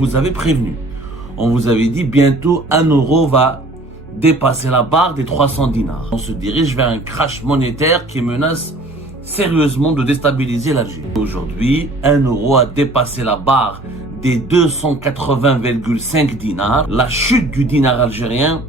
vous avait prévenu. On vous avait dit bientôt 1 euro va dépasser la barre des 300 dinars. On se dirige vers un crash monétaire qui menace sérieusement de déstabiliser l'Algérie. Aujourd'hui, 1 euro a dépassé la barre des 280,5 dinars. La chute du dinar algérien,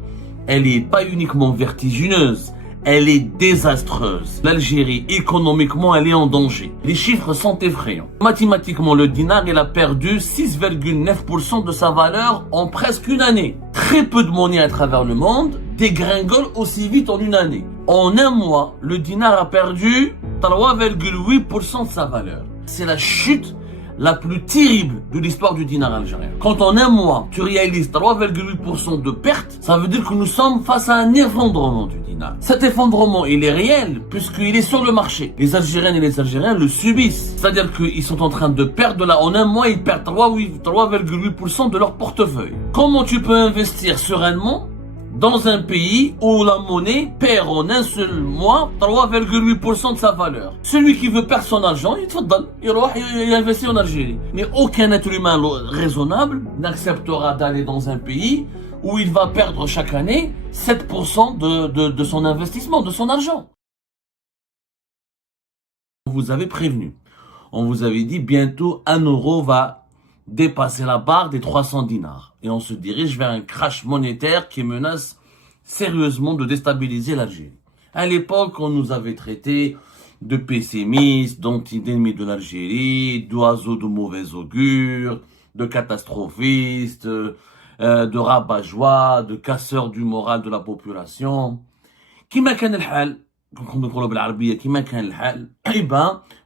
elle n'est pas uniquement vertigineuse, elle est désastreuse. L'Algérie, économiquement, elle est en danger. Les chiffres sont effrayants. Mathématiquement, le dinar, il a perdu 6,9% de sa valeur en presque une année. Très peu de monnaie à travers le monde dégringole aussi vite en une année. En un mois, le dinar a perdu 3,8% de sa valeur. C'est la chute la plus terrible de l'histoire du dinar algérien. Quand en un mois, tu réalises 3,8% de perte, ça veut dire que nous sommes face à un effondrement du dinar. Cet effondrement, il est réel puisqu'il est sur le marché. Les Algériennes et les Algériens le subissent. C'est-à-dire qu'ils sont en train de perdre en un mois, ils perdent 3,8% de leur portefeuille. Comment tu peux investir sereinement dans un pays où la monnaie perd en un seul mois 3,8% de sa valeur? Celui qui veut perdre son argent, il investit en Algérie. Mais aucun être humain raisonnable n'acceptera d'aller dans un pays où il va perdre chaque année 7% de son investissement, de son argent. On vous avait prévenu. On vous avait dit bientôt 1 euro va dépasser la barre des 300 dinars. Et on se dirige vers un crash monétaire qui menace sérieusement de déstabiliser l'Algérie. À l'époque, on nous avait traités de pessimistes, d'ennemis de l'Algérie, d'oiseaux de mauvais augure, de catastrophistes, de rabat-joie, de casseurs du moral de la population. كما كان الحال نقولوا بالعربية كما كان الحال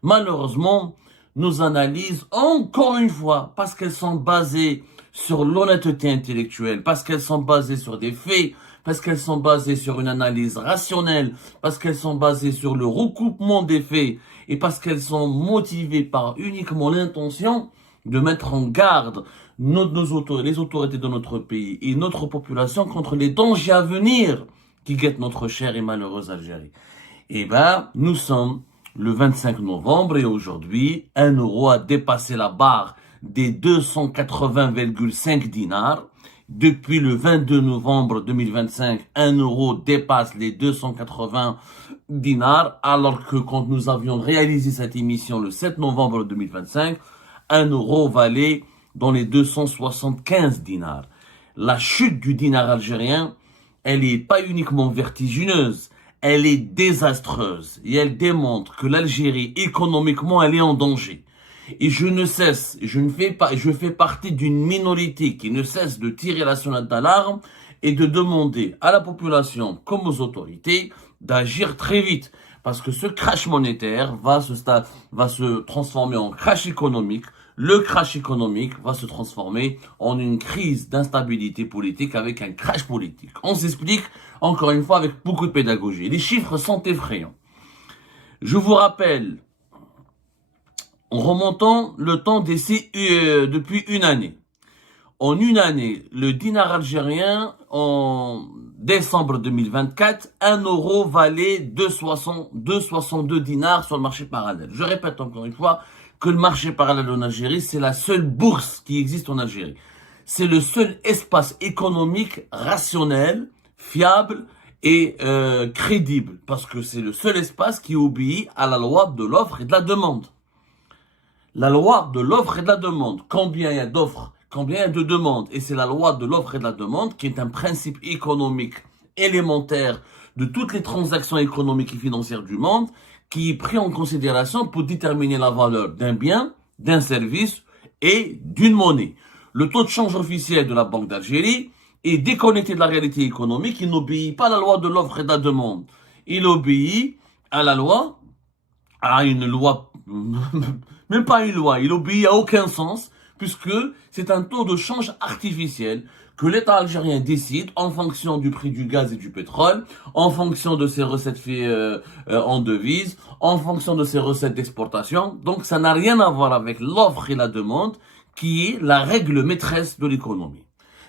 malheureusement nos analyses, encore une fois, parce qu'elles sont basées sur l'honnêteté intellectuelle, parce qu'elles sont basées sur des faits, parce qu'elles sont basées sur une analyse rationnelle, parce qu'elles sont basées sur le recoupement des faits, et parce qu'elles sont motivées par uniquement l'intention de mettre en garde les autorités de notre pays et notre population contre les dangers à venir qui guettent notre chère et malheureuse Algérie. Nous sommes le 25 novembre et aujourd'hui, 1 euro a dépassé la barre des 280,5 dinars. Depuis le 22 novembre 2025, 1 euro dépasse les 280 dinars, alors que quand nous avions réalisé cette émission le 7 novembre 2025, 1 euro valait dans les 275 dinars. La chute du dinar algérien, elle n'est pas uniquement vertigineuse, elle est désastreuse et elle démontre que l'Algérie, économiquement, elle est en danger. Et je fais partie d'une minorité qui ne cesse de tirer la sonnette d'alarme et de demander à la population comme aux autorités d'agir très vite. Parce que ce crash monétaire va se transformer en crash économique. Le crash économique va se transformer en une crise d'instabilité politique avec un crash politique. On s'explique encore une fois avec beaucoup de pédagogie. Les chiffres sont effrayants. Je vous rappelle, en remontant le temps d'ici depuis une année. En une année, le dinar algérien, en décembre 2024, 1 euro valait 2,62 dinars sur le marché parallèle. Je répète encore une fois que le marché parallèle en Algérie, c'est la seule bourse qui existe en Algérie. C'est le seul espace économique rationnel, fiable et crédible. Parce que c'est le seul espace qui obéit à la loi de l'offre et de la demande. La loi de l'offre et de la demande. Combien il y a d'offres, combien il y a de demandes. Et c'est la loi de l'offre et de la demande qui est un principe économique élémentaire de toutes les transactions économiques et financières du monde qui est pris en considération pour déterminer la valeur d'un bien, d'un service et d'une monnaie. Le taux de change officiel de la Banque d'Algérie est déconnecté de la réalité économique. Il n'obéit pas à la loi de l'offre et de la demande. Il obéit à une loi, même pas une loi, il obéit à aucun sens, puisque c'est un taux de change artificiel que l'État algérien décide en fonction du prix du gaz et du pétrole, en fonction de ses recettes en devises, en fonction de ses recettes d'exportation. Donc ça n'a rien à voir avec l'offre et la demande, qui est la règle maîtresse de l'économie.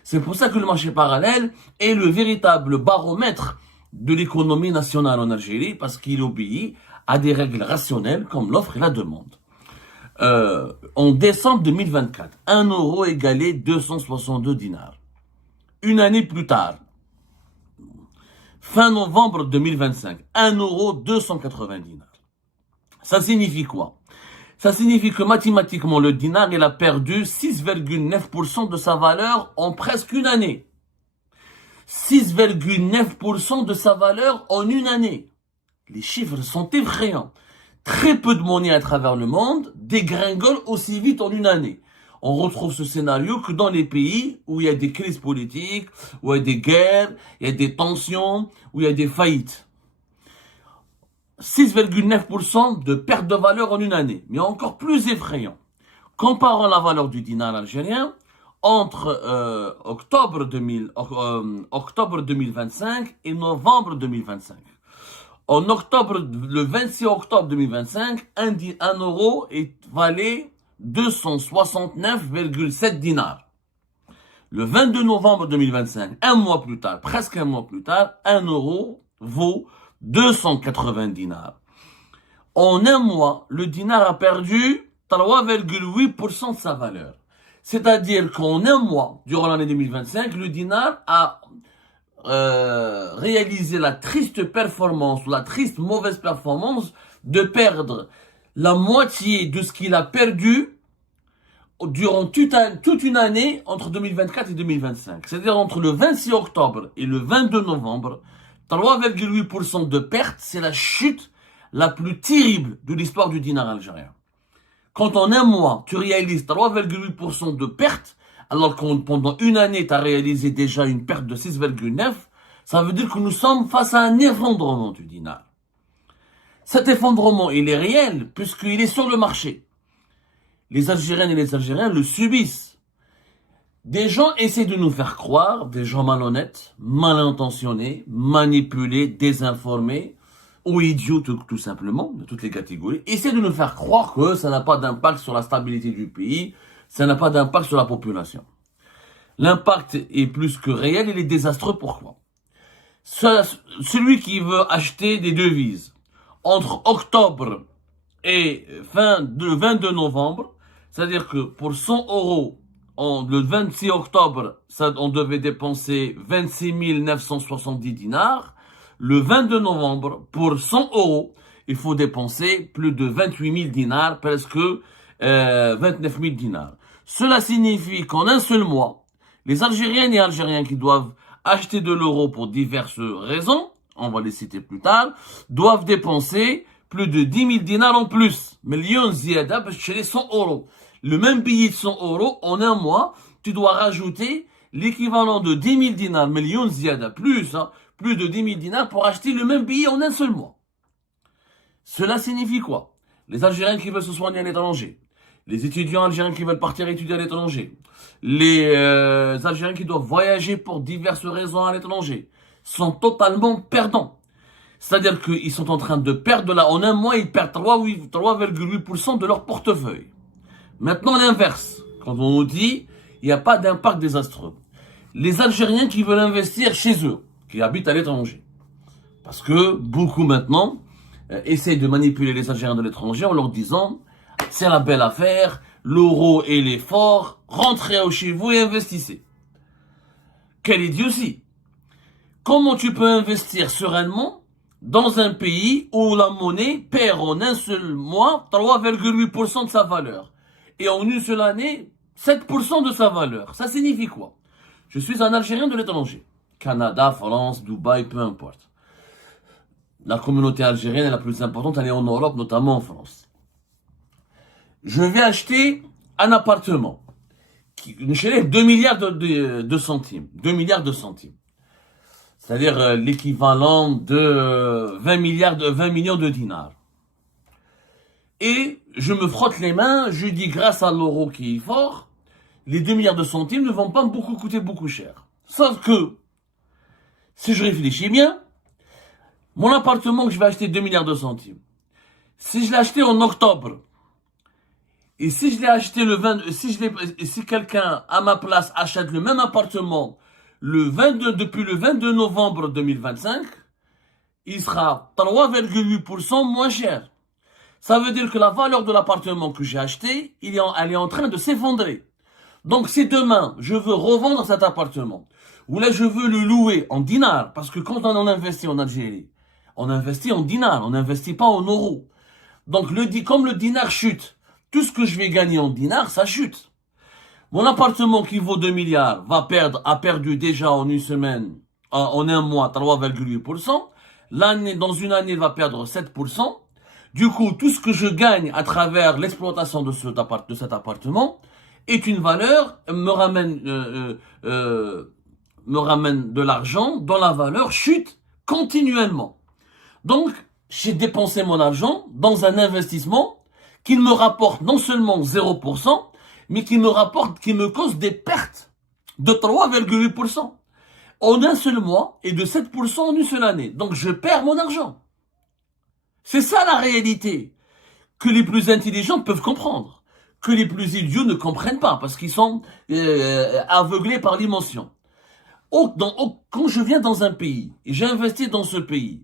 C'est pour ça que le marché parallèle est le véritable baromètre de l'économie nationale en Algérie, parce qu'il obéit à des règles rationnelles comme l'offre et la demande. en décembre 2024, 1 euro égalait 262 dinars. Une année plus tard, fin novembre 2025, 1 euro 280 dinars. Ça signifie quoi? Ça signifie que mathématiquement, le dinar, il a perdu 6,9% de sa valeur en presque une année. 6,9% de sa valeur en une année. Les chiffres sont effrayants. Très peu de monnaie à travers le monde dégringole aussi vite en une année. On retrouve ce scénario que dans les pays où il y a des crises politiques, où il y a des guerres, il y a des tensions, où il y a des faillites. 6,9% de perte de valeur en une année. Mais encore plus effrayant. Comparons la valeur du dinar algérien entre octobre 2025 et novembre 2025. En octobre, le 26 octobre 2025, 1 euro valait 269,7 dinars. Le 22 novembre 2025, un mois plus tard, presque un mois plus tard, 1 euro vaut 280 dinars. En un mois, le dinar a perdu 3,8% de sa valeur. C'est-à-dire qu'en un mois, durant l'année 2025, le dinar a réalisé la triste performance, la triste mauvaise performance de perdre la moitié de ce qu'il a perdu durant toute une année entre 2024 et 2025. C'est-à-dire entre le 26 octobre et le 22 novembre, 3,8% de perte, c'est la chute la plus terrible de l'histoire du dinar algérien. Quand en un mois, tu réalises 3,8% de perte, alors que pendant une année, tu as réalisé déjà une perte de 6,9%, ça veut dire que nous sommes face à un effondrement du dinar. Cet effondrement, il est réel, puisqu'il est sur le marché. Les Algériennes et les Algériens le subissent. Des gens essaient de nous faire croire, des gens malhonnêtes, mal intentionnés, manipulés, désinformés, ou idiots tout simplement, de toutes les catégories, essaient de nous faire croire que ça n'a pas d'impact sur la stabilité du pays, ça n'a pas d'impact sur la population. L'impact est plus que réel, il est désastreux. Pourquoi? Celui qui veut acheter des devises entre octobre et le 22 novembre, c'est-à-dire que pour 100 euros, le 26 octobre, on devait dépenser 26 970 dinars. Le 22 novembre, pour 100 euros, il faut dépenser plus de 28 000 dinars, presque 29 000 dinars. Cela signifie qu'en un seul mois, les Algériennes et Algériens qui doivent acheter de l'euro pour diverses raisons, on va les citer plus tard, doivent dépenser plus de 10 000 dinars en plus. Millions ziyada parce que les 100 euros. Le même billet de 100 euros, en un mois, tu dois rajouter l'équivalent de 10 000 dinars, millions ziyada, plus de 10 000 dinars pour acheter le même billet en un seul mois. Cela signifie quoi? Les Algériens qui veulent se soigner à l'étranger, les étudiants algériens qui veulent partir étudier à l'étranger, les Algériens qui doivent voyager pour diverses raisons à l'étranger, sont totalement perdants. C'est-à-dire qu'ils sont en train de perdre en un mois, ils perdent 3,8% de leur portefeuille. Maintenant l'inverse, quand on nous dit il n'y a pas d'impact désastreux. Les Algériens qui veulent investir chez eux, qui habitent à l'étranger. Parce que beaucoup maintenant essayent de manipuler les Algériens de l'étranger en leur disant c'est la belle affaire, l'euro il est fort, rentrez chez vous et investissez. Quelle idiotie! Comment tu peux investir sereinement dans un pays où la monnaie perd en un seul mois 3,8% de sa valeur et en une seule année 7% de sa valeur? Ça signifie quoi? Je suis un Algérien de l'étranger. Canada, France, Dubaï, peu importe. La communauté algérienne est la plus importante, elle est en Europe, notamment en France. Je vais acheter un appartement. Chez 2 milliards de centimes. 2 milliards de centimes. C'est-à-dire l'équivalent de 20 millions de dinars. Et je me frotte les mains, je dis grâce à l'euro qui est fort, les 2 milliards de centimes ne vont pas coûter beaucoup cher. Sauf que, si je réfléchis bien, mon appartement que je vais acheter 2 milliards de centimes, si je l'ai acheté en octobre, et si je l'ai acheté si quelqu'un à ma place achète le même appartement depuis le 22 novembre 2025, il sera 3,8% moins cher. Ça veut dire que la valeur de l'appartement que j'ai acheté, elle est en train de s'effondrer. Donc si demain, je veux revendre cet appartement, ou là je veux le louer en dinars, parce que quand on investit en Algérie, on investit en dinars, on n'investit pas en euros. Donc comme le dinar chute, tout ce que je vais gagner en dinars, ça chute. Mon appartement qui vaut 2 milliards a perdu déjà en une semaine, en un mois, 3,8%. Dans une année, il va perdre 7%. Du coup, tout ce que je gagne à travers l'exploitation de cet appartement est une valeur, me ramène de l'argent dont la valeur chute continuellement. Donc, j'ai dépensé mon argent dans un investissement qui me rapporte non seulement 0%, mais qui me cause des pertes de 3,8% en un seul mois et de 7% en une seule année. Donc, je perds mon argent. C'est ça la réalité que les plus intelligents peuvent comprendre, que les plus idiots ne comprennent pas parce qu'ils sont aveuglés par l'émotion. Quand je viens dans un pays et j'investis dans ce pays,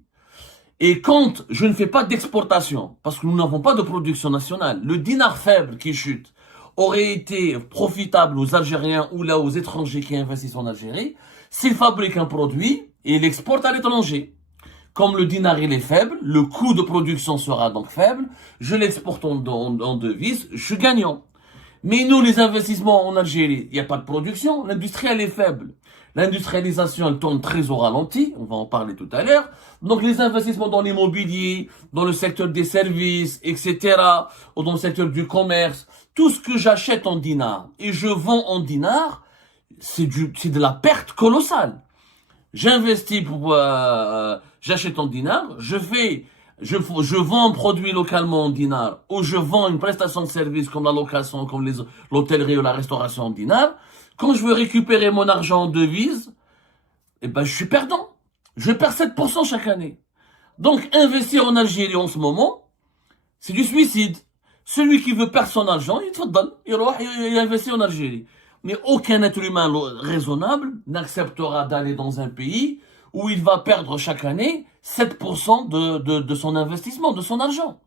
et quand je ne fais pas d'exportation, parce que nous n'avons pas de production nationale, le dinar faible qui chute aurait été profitable aux Algériens ou là aux étrangers qui investissent en Algérie s'ils fabriquent un produit et l'exportent à l'étranger. Comme le dinar il est faible, le coût de production sera donc faible, je l'exporte en devise, je suis gagnant. Mais nous, les investissements en Algérie, il n'y a pas de production, l'industrie elle est faible. L'industrialisation elle tourne très au ralenti, on va en parler tout à l'heure. Donc les investissements dans l'immobilier, dans le secteur des services, etc., ou dans le secteur du commerce, tout ce que j'achète en dinars et je vends en dinars, c'est de la perte colossale. J'investis j'achète en dinars, je vends un produit localement en dinars, ou je vends une prestation de service comme la location, comme l'hôtellerie ou la restauration en dinars. Quand je veux récupérer mon argent en devise, eh ben, je suis perdant. Je perds 7% chaque année. Donc, investir en Algérie en ce moment, c'est du suicide. Celui qui veut perdre son argent, il investit en Algérie. Mais aucun être humain raisonnable n'acceptera d'aller dans un pays où il va perdre chaque année 7% de son investissement, de son argent.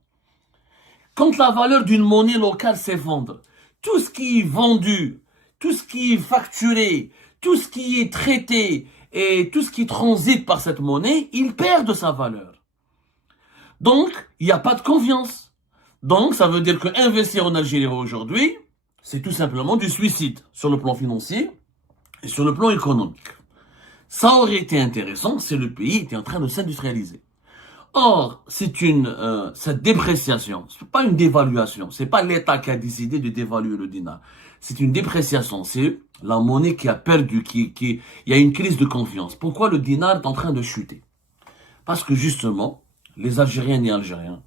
Quand la valeur d'une monnaie locale s'effondre, tout ce qui est vendu, tout ce qui est facturé, tout ce qui est traité et tout ce qui transite par cette monnaie, il perd de sa valeur. Donc, il n'y a pas de confiance. Donc, ça veut dire que investir en Algérie aujourd'hui, c'est tout simplement du suicide sur le plan financier et sur le plan économique. Ça aurait été intéressant si le pays était en train de s'industrialiser. Or, cette dépréciation, c'est pas une dévaluation, c'est pas l'État qui a décidé de dévaluer le dinar. C'est une dépréciation, c'est la monnaie qui a perdu, il y a une crise de confiance. Pourquoi le dinar est en train de chuter? Parce que justement, les Algériens et Algériens,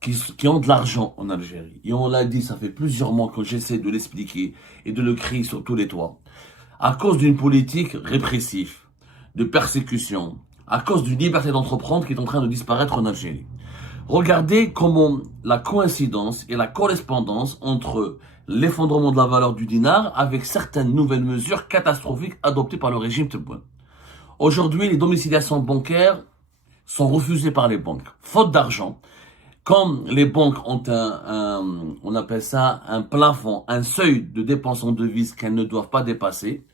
qui ont de l'argent en Algérie, et on l'a dit, ça fait plusieurs mois que j'essaie de l'expliquer et de le crier sur tous les toits, à cause d'une politique répressive, de persécution, à cause d'une liberté d'entreprendre qui est en train de disparaître en Algérie. Regardez comment la coïncidence et la correspondance entre l'effondrement de la valeur du dinar avec certaines nouvelles mesures catastrophiques adoptées par le régime Tebboune. Aujourd'hui, les domiciliations bancaires sont refusées par les banques, faute d'argent. Comme les banques ont on appelle ça un plafond, un seuil de dépenses en devises qu'elles ne doivent pas dépasser,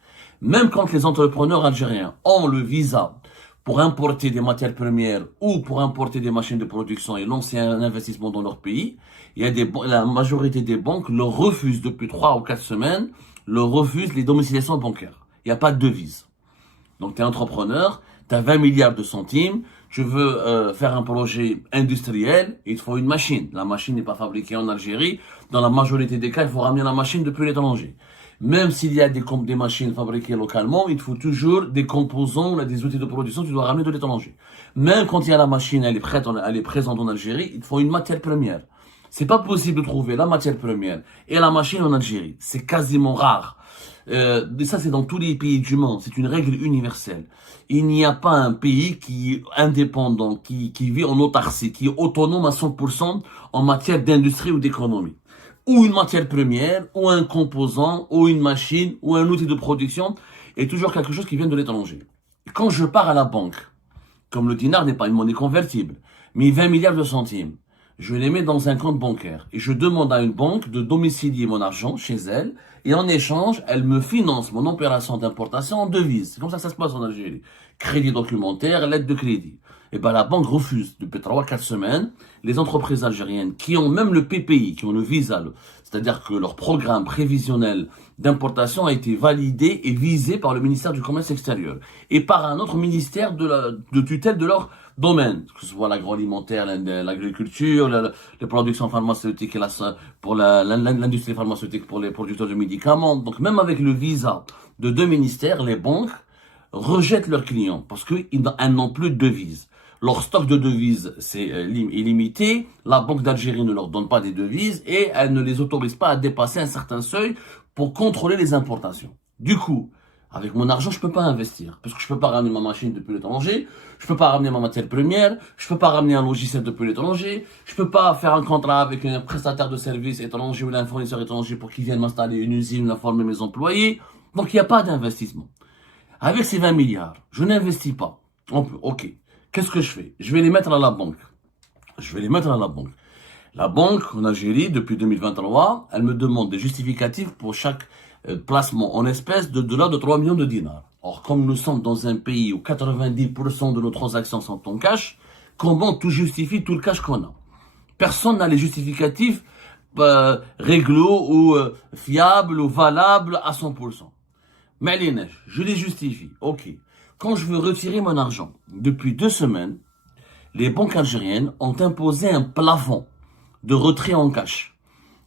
même quand les entrepreneurs algériens ont le visa pour importer des matières premières ou pour importer des machines de production et lancer un investissement dans leur pays, la majorité des banques leur refusent depuis 3 ou 4 semaines, leur refusent les domiciliations bancaires. Il n'y a pas de devise. Donc tu es entrepreneur, tu as 20 milliards de centimes, je veux faire un projet industriel, il te faut une machine. La machine n'est pas fabriquée en Algérie. Dans la majorité des cas, il faut ramener la machine depuis l'étranger. Même s'il y a des machines fabriquées localement, il te faut toujours des composants, des outils de production que tu dois ramener de l'étranger. Même quand il y a la machine, elle est présente en Algérie, il te faut une matière première. C'est pas possible de trouver la matière première et la machine en Algérie. C'est quasiment rare. Ça, c'est dans tous les pays du monde. C'est une règle universelle. Il n'y a pas un pays qui est indépendant, qui vit en autarcie, qui est autonome à 100% en matière d'industrie ou d'économie. Ou une matière première, ou un composant, ou une machine, ou un outil de production, est toujours quelque chose qui vient de l'étranger. Quand je pars à la banque, comme le dinar n'est pas une monnaie convertible, mais 20 milliards de centimes, je les mets dans un compte bancaire et je demande à une banque de domicilier mon argent chez elle et en échange, elle me finance mon opération d'importation en devise. C'est comme ça que ça se passe en Algérie. Crédit documentaire, lettre de crédit. Et ben la banque refuse depuis 3-4 semaines. Les entreprises algériennes qui ont même le PPI, qui ont le visa, c'est-à-dire que leur programme prévisionnel d'importation a été validé et visé par le ministère du Commerce extérieur et par un autre ministère de tutelle de leur domaine, que ce soit l'agroalimentaire, l'agriculture, les productions pharmaceutiques et pour l'industrie pharmaceutique pour les producteurs de médicaments. Donc même avec le visa de deux ministères, les banques rejettent leurs clients parce qu'ils n'ont plus de devises. Leur stock de devises c'est illimité, la Banque d'Algérie ne leur donne pas des devises et elle ne les autorise pas à dépasser un certain seuil pour contrôler les importations. Du coup, avec mon argent, je peux pas investir. Parce que je peux pas ramener ma machine depuis l'étranger, je peux pas ramener ma matière première, je peux pas ramener un logiciel depuis l'étranger, je peux pas faire un contrat avec un prestataire de services étranger ou un fournisseur étranger pour qu'il vienne m'installer une usine, former mes employés. Donc il n'y a pas d'investissement. Avec ces 20 milliards, je n'investis pas. Ok. Qu'est-ce que je fais? Je vais les mettre à la banque. La banque en Algérie, depuis 2023, elle me demande des justificatifs pour chaque placement en espèces de l'ordre de 3 millions de dinars. Or, comme nous sommes dans un pays où 90% de nos transactions sont en cash, comment tout justifie tout le cash qu'on a? Personne n'a les justificatifs réglo ou fiables ou valables à 100%. Mais les neiges, je les justifie. Ok. Quand je veux retirer mon argent, depuis 2 semaines, les banques algériennes ont imposé un plafond de retrait en cash.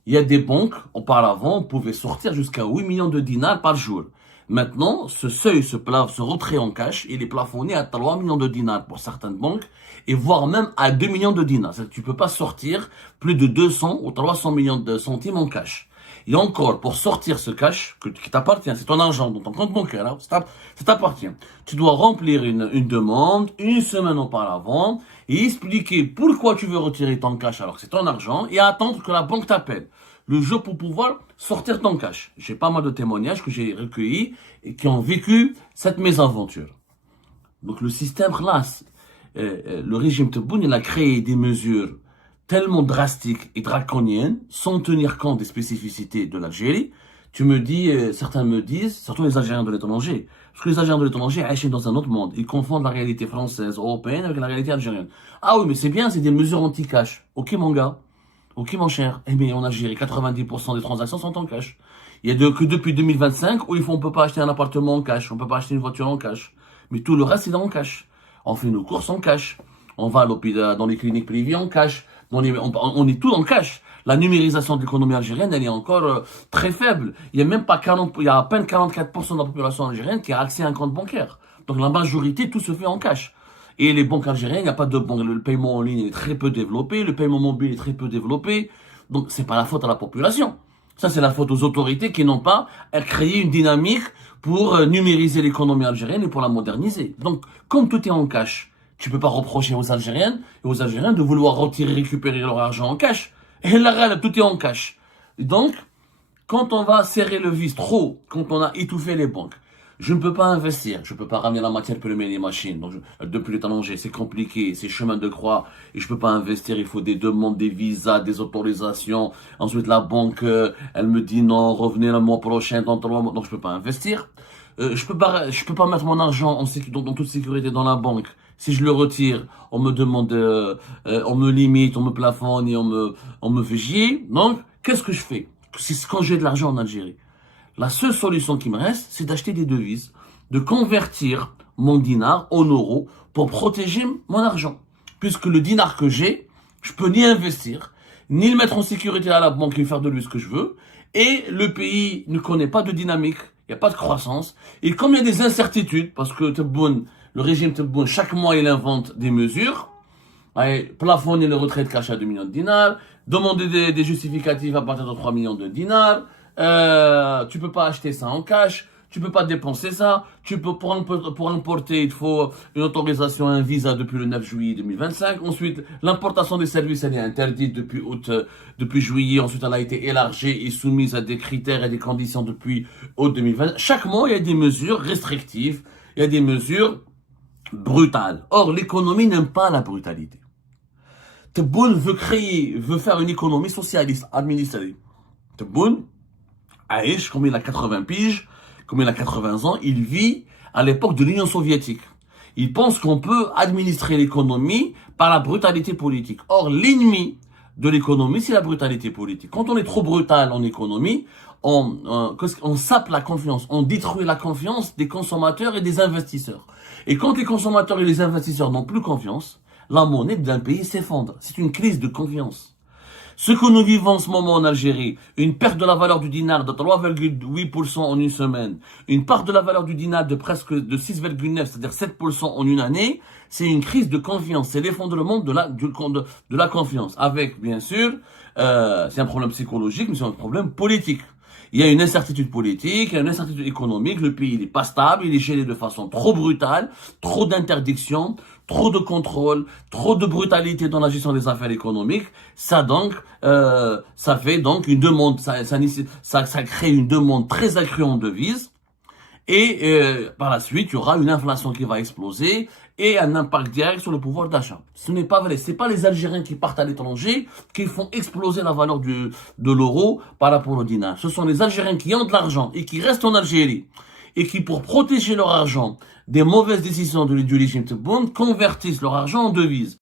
Il y a des banques, auparavant, on pouvait sortir jusqu'à 8 millions de dinars par jour. Maintenant, ce seuil, ce retrait en cash, il est plafonné à 3 millions de dinars pour certaines banques, et voire même à 2 millions de dinars. C'est-à-dire que tu peux pas sortir plus de 200 ou 300 millions de centimes en cash. Et encore, pour sortir ce cash, qui t'appartient, c'est ton argent, dans ton compte bancaire, hein, ça t'appartient. Tu dois remplir une demande une semaine auparavant et expliquer pourquoi tu veux retirer ton cash alors que c'est ton argent et attendre que la banque t'appelle le jour pour pouvoir sortir ton cash. J'ai pas mal de témoignages que j'ai recueillis et qui ont vécu cette mésaventure. Donc le système, là, le régime Tebboune, il a créé des mesures tellement drastiques et draconiennes, sans tenir compte des spécificités de l'Algérie. Tu me dis, certains me disent, surtout les Algériens de l'étranger, parce que les Algériens de l'étranger agissent dans un autre monde. Ils confondent la réalité française, européenne avec la réalité algérienne. Ah oui, mais c'est bien, c'est des mesures anti-cash. Ok mon gars, ok mon cher. Eh bien en Algérie, 90% des transactions sont en cash. Il y a que depuis 2025 où on peut pas acheter un appartement en cash, on peut pas acheter une voiture en cash. Mais tout le reste, c'est en cash. On fait nos courses en cash. On va à l'hôpital, dans les cliniques privées en cash. On est tout en cash. La numérisation de l'économie algérienne, elle est encore très faible. Il y a même pas 40, il y a à peine 44% de la population algérienne qui a accès à un compte bancaire. Donc la majorité, tout se fait en cash. Et les banques algériennes, il n'y a pas de banque. Le paiement en ligne est très peu développé, le paiement mobile est très peu développé. Donc c'est pas la faute à la population. Ça, c'est la faute aux autorités qui n'ont pas créé une dynamique pour numériser l'économie algérienne et pour la moderniser. Donc, comme tout est en cash, tu peux pas reprocher aux Algériennes et aux Algériens de vouloir récupérer leur argent en cash. Et là, tout est en cash. Et donc, quand on va serrer le vis trop, quand on a étouffé les banques, je ne peux pas investir, je ne peux pas ramener la matière première et les machines. Donc, depuis l'étranger, c'est compliqué, c'est chemin de croix, et je peux pas investir, il faut des demandes, des visas, des autorisations. Ensuite, la banque, elle me dit non, revenez le mois prochain, dans 3 mois, donc je peux pas investir. Je peux pas mettre mon argent dans toute sécurité dans la banque. Si je le retire, on me demande, on me limite, on me plafonne et on me fait chier. Donc, qu'est-ce que je fais? C'est quand j'ai de l'argent en Algérie. La seule solution qui me reste, c'est d'acheter des devises, de convertir mon dinar en euros pour protéger mon argent. Puisque le dinar que j'ai, je peux ni investir, ni le mettre en sécurité à la banque et faire de lui ce que je veux. Et le pays ne connaît pas de dynamique, il n'y a pas de croissance. Et comme il y a des incertitudes, parce que Tebboune, le régime Tebboune, chaque mois il invente des mesures, plafonner le retrait de cash à 2 millions de dinars, demander des justificatifs à partir de 3 millions de dinars, tu peux pas acheter ça en cash, tu peux pas dépenser ça, pour importer, il faut une autorisation, un visa depuis le 9 juillet 2025. Ensuite, l'importation des services, elle est interdite depuis juillet. Ensuite, elle a été élargie et soumise à des critères et des conditions depuis août 2020. Chaque mois, il y a des mesures restrictives, il y a des mesures brutales. Or, l'économie n'aime pas la brutalité. Tebboune veut faire une économie socialiste, administrée. Tebboune, Aïch, comme il a 80 piges, comme il a 80 ans, il vit à l'époque de l'Union soviétique. Il pense qu'on peut administrer l'économie par la brutalité politique. Or, l'ennemi de l'économie, c'est la brutalité politique. Quand on est trop brutal en économie, on sape la confiance, on détruit la confiance des consommateurs et des investisseurs. Et quand les consommateurs et les investisseurs n'ont plus confiance, la monnaie d'un pays s'effondre. C'est une crise de confiance. Ce que nous vivons en ce moment en Algérie, une perte de la valeur du dinar de 3,8% en une semaine, une perte de la valeur du dinar de presque de 6,9%, c'est-à-dire 7% en une année, c'est une crise de confiance, c'est l'effondrement de la confiance. Avec, bien sûr, c'est un problème psychologique, mais c'est un problème politique. Il y a une incertitude politique, il y a une incertitude économique, le pays n'est pas stable, il est géré de façon trop brutale, trop d'interdictions, trop de contrôle, trop de brutalité dans la gestion des affaires économiques. Ça fait donc une demande, ça crée une demande très accrue en devises. Et par la suite, il y aura une inflation qui va exploser et un impact direct sur le pouvoir d'achat. Ce n'est pas vrai. C'est pas les Algériens qui partent à l'étranger qui font exploser la valeur de l'euro par rapport au dinar. Ce sont les Algériens qui ont de l'argent et qui restent en Algérie et qui, pour protéger leur argent des mauvaises décisions du régime Tebboune, convertissent leur argent en devises.